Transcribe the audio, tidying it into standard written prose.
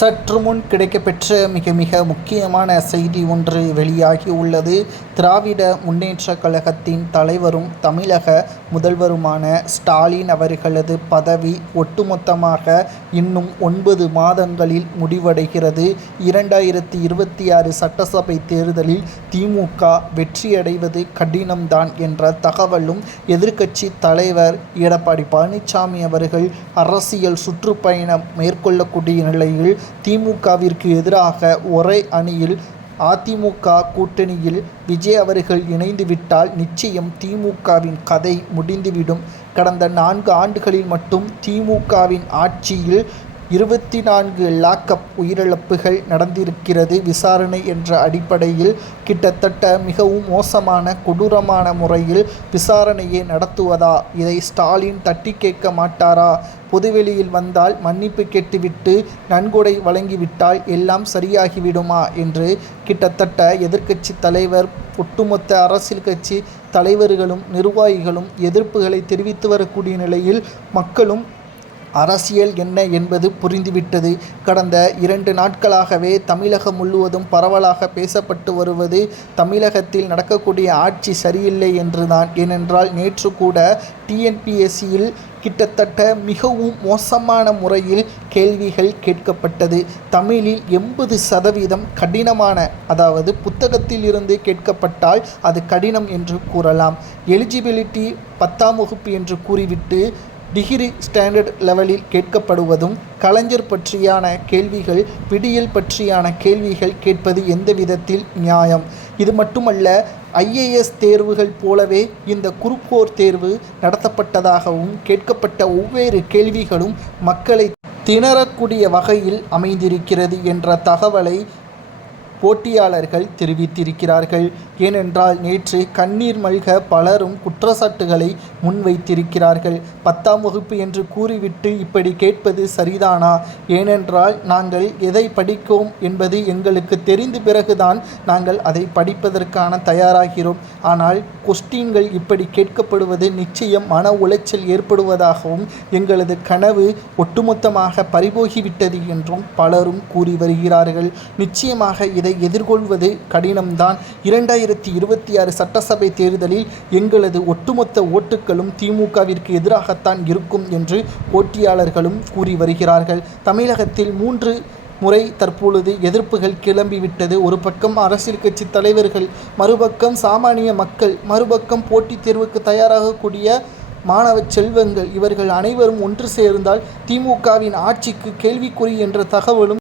சற்று முன் கிடைக்கப்பெற்ற மிக முக்கியமான செய்தி ஒன்று வெளியாகி உள்ளது. திராவிட முன்னேற்றக் கழகத்தின் தலைவரும் தமிழக முதல்வருமான ஸ்டாலின் அவர்களது பதவி ஒட்டுமொத்தமாக இன்னும் 9 மாதங்களில் முடிவடைகிறது. 2026 சட்டசபை தேர்தலில் திமுக வெற்றியடைவது கடினம்தான் என்ற தகவலும் எதிர்க்கட்சி தலைவர் எடப்பாடி பழனிசாமி அவர்கள் அரசியல் சுற்றுப்பயணம் மேற்கொள்ளக்கூடிய நிலையில் திமுகவிற்கு எதிராக ஒரே அணியில் அதிமுக கூட்டணியில் விஜய் அவர்கள் இணைந்துவிட்டால் நிச்சயம் திமுகவின் கதை முடிந்துவிடும். கடந்த 4 ஆண்டுகளில் மட்டும் திமுகவின் ஆட்சியில் 24 லாக்அப் உயிரிழப்புகள் நடந்திருக்கிறது. விசாரணை என்ற அடிப்படையில் கிட்டத்தட்ட மிகவும் மோசமான கொடூரமான முறையில் விசாரணையை நடத்துவதா? இதை ஸ்டாலின் தட்டி கேட்க மாட்டாரா? பொதுவெளியில் வந்தால் மன்னிப்பு கேட்டுவிட்டு நன்கொடை வழங்கிவிட்டால் எல்லாம் சரியாகிவிடுமா என்று கிட்டத்தட்ட எதிர்க்கட்சி தலைவர், ஒட்டுமொத்த அரசியல் கட்சி தலைவர்களும் நிர்வாகிகளும் எதிர்ப்புகளை தெரிவித்து வரக்கூடிய நிலையில் மக்களும் அரசியல் என்ன என்பது புரிந்துவிட்டது. கடந்த 2 நாட்களாகவே தமிழகம் முழுவதும் பரவலாக பேசப்பட்டு வருவது தமிழகத்தில் நடக்கக்கூடிய ஆட்சி சரியில்லை என்றுதான். ஏனென்றால் நேற்று கூட டிஎன்பிஎஸ்சியில் கிட்டத்தட்ட மிகவும் மோசமான முறையில் கேள்விகள் கேட்கப்பட்டது. தமிழில் 80% கடினமான, அதாவது புத்தகத்தில் இருந்து கேட்கப்பட்டால் அது கடினம் என்று கூறலாம். எலிஜிபிலிட்டி 10ஆம் வகுப்பு என்று கூறிவிட்டு டிகிரி ஸ்டாண்டர்ட் லெவலில் கேட்கப்படுவதும், கலைஞர் பற்றியான கேள்விகள், விடியல் பற்றியான கேள்விகள் கேட்பது எந்த விதத்தில் நியாயம்? இது மட்டுமல்ல, ஐஏஎஸ் தேர்வுகள் போலவே இந்த குரூப் 4 தேர்வு நடத்தப்பட்டதாகவும் கேட்கப்பட்ட ஒவ்வொரு கேள்விகளும் மக்களை திணறக்கூடிய வகையில் அமைந்திருக்கிறது என்ற தகவலை போட்டியாளர்கள் தெரிவித்திருக்கிறார்கள். ஏனென்றால் நேற்று கண்ணீர் மல்க பலரும் குற்றச்சாட்டுகளை முன்வைத்திருக்கிறார்கள். 10ஆம் வகுப்பு என்று கூறிவிட்டு இப்படி கேட்பது சரிதானா? ஏனென்றால் நாங்கள் எதை படிக்கோம் என்பது எங்களுக்கு தெரிந்த பிறகுதான் நாங்கள் அதை படிப்பதற்கான தயாராகிறோம். ஆனால் கொஸ்டின்கள் இப்படி கேட்கப்படுவது நிச்சயம் மன உளைச்சல் ஏற்படுவதாகவும் எங்களது கனவு ஒட்டுமொத்தமாக பறிபோகிவிட்டது என்றும் பலரும் கூறி வருகிறார்கள். நிச்சயமாக இதை எதிர்கொள்வது கடினம்தான். 2026 சட்டசபை தேர்தலில் எங்களது ஒட்டுமொத்த ஓட்டுகளும் திமுகவிற்கு எதிராகத்தான் இருக்கும் என்று போட்டியாளர்களும் கூறி வருகிறார்கள். தமிழகத்தில் 3 முறை தற்பொழுது எதிர்ப்புகள் கிளம்பிவிட்டது. ஒரு பக்கம் அரசியல் கட்சி தலைவர்கள், மறுபக்கம் சாமானிய மக்கள், மறுபக்கம் போட்டித் தேர்வுக்கு தயாராகக்கூடிய மாணவ செல்வங்கள், இவர்கள் அனைவரும் ஒன்று சேர்ந்தால் திமுகவின் ஆட்சிக்கு கேள்விக்குறி என்ற தகவலும்